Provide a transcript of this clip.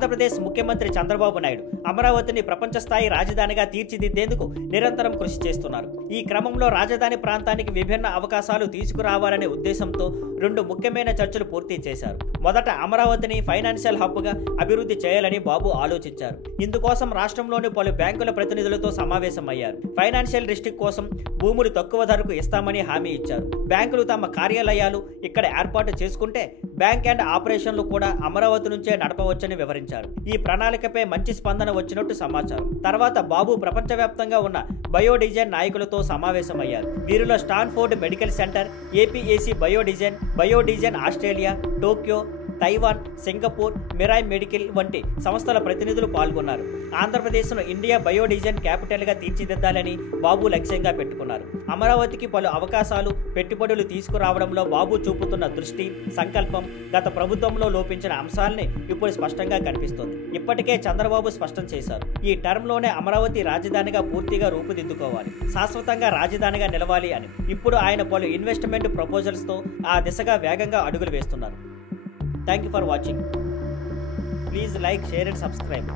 ఆంధ్రప్రదేశ్ ముఖ్యమంత్రి చంద్రబాబు నాయుడు అమరావతిని ప్రపంచ స్థాయి రాజధానిగా తీర్చిదిద్దేందుకు నిరంతరం కృషి చేస్తున్నారు. ఈ క్రమంలో రాజధాని ప్రాంతానికి విభిన్న అవకాశాలు తీసుకురావాలనే ఉద్దేశంతో 2 ముఖ్యమైన చర్చలు పూర్తి చేశారు. మొదట అమరావతిని ఫైనాన్షియల్ హబ్గా అభివృద్ధి చేయాలని బాబు ఆలోచించారు. ఇందుకోసం రాష్ట్రంలోని పలు బ్యాంకుల ప్రతినిధులతో సమావేశమయ్యారు. ఫైనాన్షియల్ డిస్ట్రిక్ట్ కోసం భూములు తక్కువ ధరకు ఇస్తామని హామీ ఇచ్చారు. బ్యాంకులు తమ కార్యాలయాలు ఇక్కడ ఏర్పాటు చేసుకుంటే బ్యాంక్ అండ్ ఆపరేషన్లు కూడా అమరావతి నుంచే నడపవచ్చని వివరించారు. ఈ ప్రణాళికపై మంచి స్పందన వచ్చినట్టు సమాచారం. తర్వాత బాబు ప్రపంచవ్యాప్తంగా ఉన్న బయోడిజైన్ నాయకులతో సమావేశమయ్యారు. వీరిలో Stanford medical centre, APAC biodesign Australia, Tokyo, Taiwan, Singapore, Mirai medical వంటి సంస్థల ప్రతినిధులు పాల్గొన్నారు. ఆంధ్రప్రదేశ్ను ఇండియా బయోడిజైన్ క్యాపిటల్గా తీర్చిదిద్దాలని బాబు లక్ష్యంగా పెట్టుకున్నారు. అమరావతికి పలు అవకాశాలు, పెట్టుబడులు తీసుకురావడంలో బాబు చూపుతున్న దృష్టి, సంకల్పం గత ప్రభుత్వంలో లోపించిన అంశాలని ఇప్పుడు స్పష్టంగా కనిపిస్తోంది. ఇప్పటికే చంద్రబాబు స్పష్టం చేశారు. ఈ టర్మ్లోనే అమరావతి రాజధానిగా పూర్తిగా రూపుదిద్దుకోవాలి, శాశ్వతంగా రాజధానిగా నిలవాలి అని. ఇప్పుడు ఆయన పలు ఇన్వెస్ట్మెంట్ ప్రపోజల్స్తో ఆ దిశగా వేగంగా అడుగులు వేస్తున్నారు. Thank you for watching. Please like, share and subscribe.